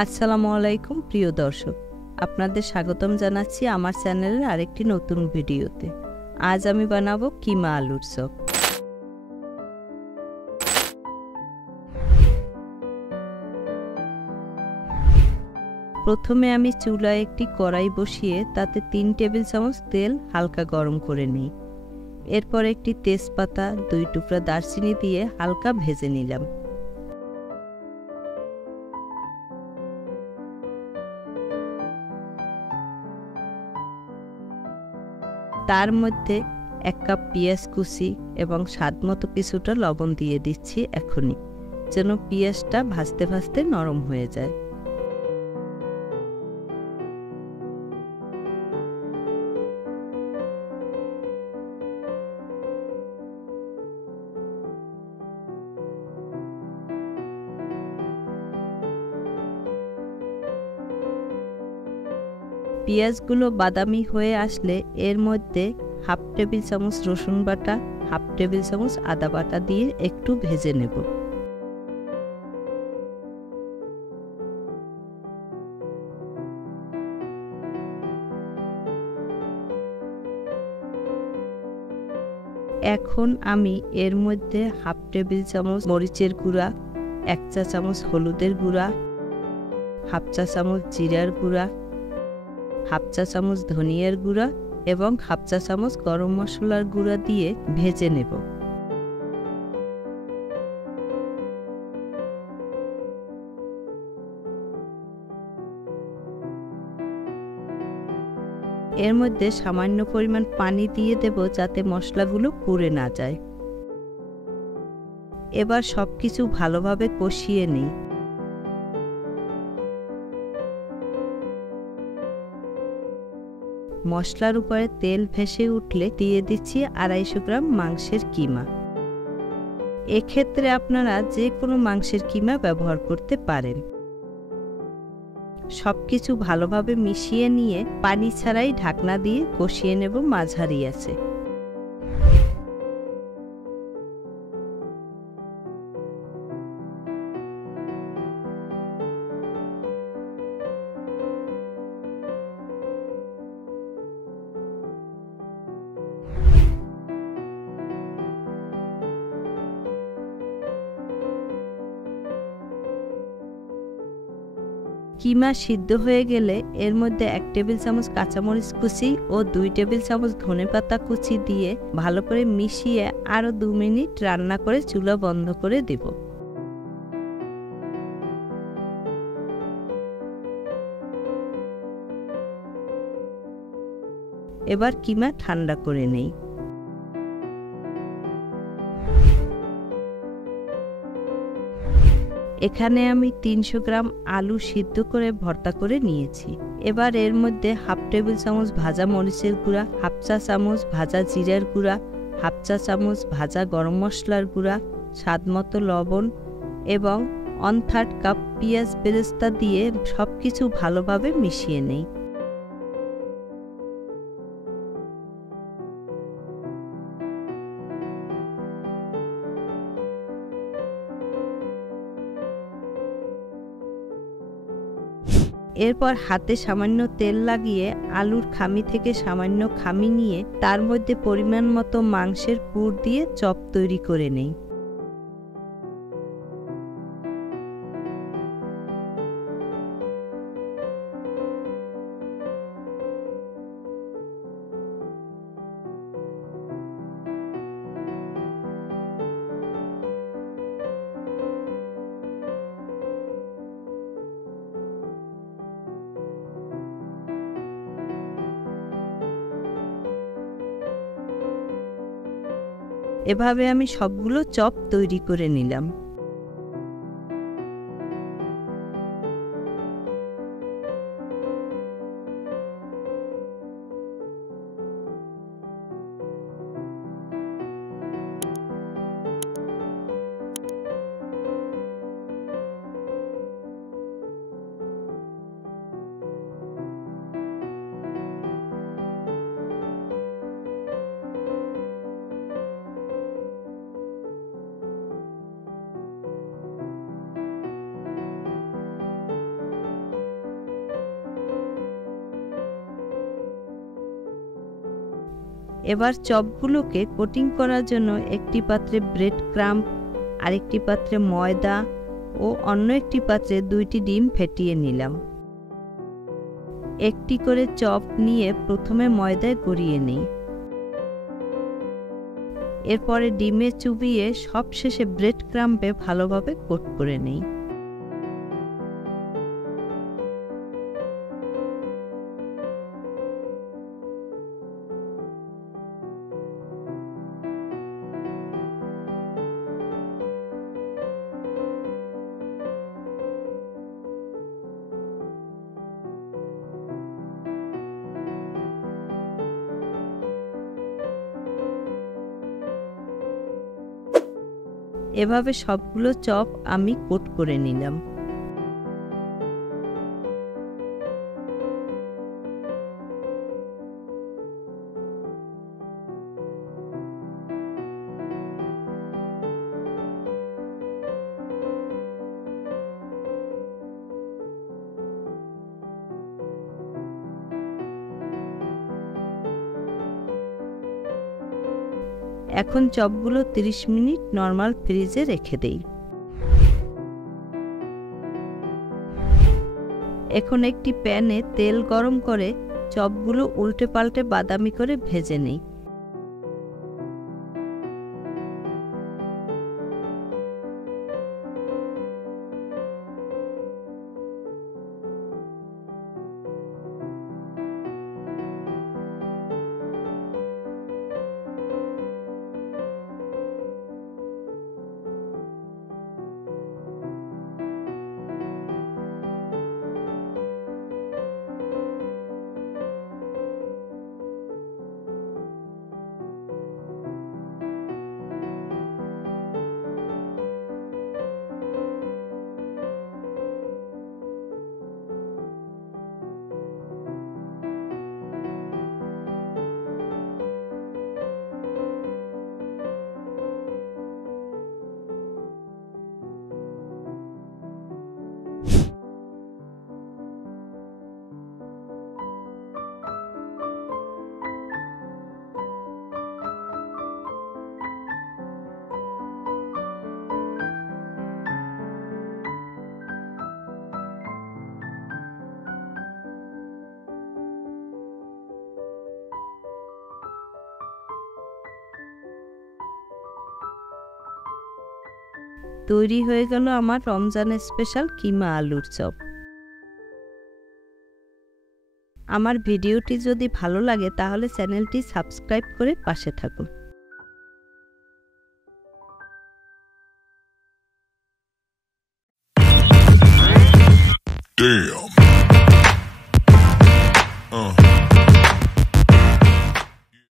আসসালামু আলাইকুম প্রিয় দর্শক, আপনাদের স্বাগতম জানাচ্ছি আমার চ্যানেলের আরেকটি নতুন ভিডিওতে। আজ আমি বানাবো কিমা আলুর চপ। প্রথমে আমি চুলায় একটি কড়াই বসিয়ে তাতে 3 টেবিল চামচ তেল হালকা গরম করে নিই। এরপর একটি তেজপাতা, 2 টুকরা দারচিনি দিয়ে হালকা ভেজে নিলাম। তার মধ্যে 1 কাপ পেঁয়াজ কুচি এবং স্বাদমতো কিছুটা লবণ দিয়ে দিচ্ছি এখনই, যেন পেঁয়াজটা ভাজতে ভাজতে নরম হয়ে যায়। পেঁয়াজগুলো বাদামি হয়ে আসলে এর মধ্যে 1/2 টেবিল চামচ রসুন বাটা, 1/2 টেবিল চামচ আদা বাটা দিয়ে একটু ভেজে নেব। এখন আমি এর মধ্যে 1/2 টেবিল চামচ মরিচের গুঁড়া, 1 চা চামচ হলুদের গুঁড়া, 1/2 চা চামচ জিরার গুঁড়া, 1/2 চা চামচ ধনিয়ার গুঁড়া এবং 1/2 চা চামচ গরম মশলার গুঁড়া দিয়ে ভেজে নেব। এর মধ্যে সামান্য পরিমাণ পানি দিয়ে দেব যাতে মশলাগুলো পুড়ে না যায়। এবার সবকিছু ভালোভাবে কষিয়ে নিই। মশলার উপরে তেল ভেসে উঠলে দিয়ে দিচ্ছি 250 গ্রাম মাংসের কিমা। এক্ষেত্রে আপনারা যে কোনো মাংসের কিমা ব্যবহার করতে পারেন। সবকিছু ভালোভাবে মিশিয়ে নিয়ে পানি ছাড়াই ঢাকনা দিয়ে কষিয়ে নেব মাঝারি আঁচে। কিমা সিদ্ধ হয়ে গেলে এর মধ্যে 1 টেবিল চামচ কাঁচামরিচ কুচি ও 2 টেবিল চামচ ধনেপাতা কুচি দিয়ে ভালো করে মিশিয়ে আরও 2 মিনিট রান্না করে চুলা বন্ধ করে দেব। এবার কিমা ঠান্ডা করে নেই। এখানে আমি 300 গ্রাম আলু সিদ্ধ করে ভর্তা করে নিয়েছি। এবার এর মধ্যে 1/2 টেবিল চামচ ভাজা মরিচের গুঁড়া, 1/2 চা চামচ ভাজা জিরার গুঁড়া, 1/2 চা চামচ ভাজা গরম মশলার গুঁড়া, স্বাদমতো লবণ এবং 1/3 কাপ পেঁয়াজ বেরেস্তা দিয়ে সবকিছু ভালোভাবে মিশিয়ে নেই। এরপর হাতে সামান্য তেল লাগিয়ে আলুর খামি থেকে সামান্য খামি নিয়ে তার মধ্যে পরিমাণ মতো মাংসের পুর দিয়ে চপ তৈরি করে নেই। এভাবে আমি সবগুলো চপ তৈরি করে নিলাম। এবার চপগুলোকে কোটিং করার জন্য একটি পাত্রে ব্রেড ক্রাম্ব, আরেকটি পাত্রে ময়দা ও অন্য একটি পাত্রে 2টি ডিম ফেটিয়ে নিলাম। একটি করে চপ নিয়ে প্রথমে ময়দায় গড়িয়ে নিই, এরপরে ডিমে চুবিয়ে সবশেষে ব্রেড ক্রাম্বে ভালোভাবে কোট করে নিই। এভাবে সবগুলো চপ আমি কোট করে নিলাম। এখন চপগুলো 30 মিনিট নরমাল ফ্রিজে রেখে দেই। এখন একটি প্যানে তেল গরম করে চপগুলো উল্টে পাল্টে বাদামি করে ভেজে নেই। তৈরি হয়ে গেল আমার রমজানের স্পেশাল কিমা আলুর চপ। আমার ভিডিওটি যদি ভালো লাগে তাহলে চ্যানেলটি সাবস্ক্রাইব করে পাশে থাকুন। Damn.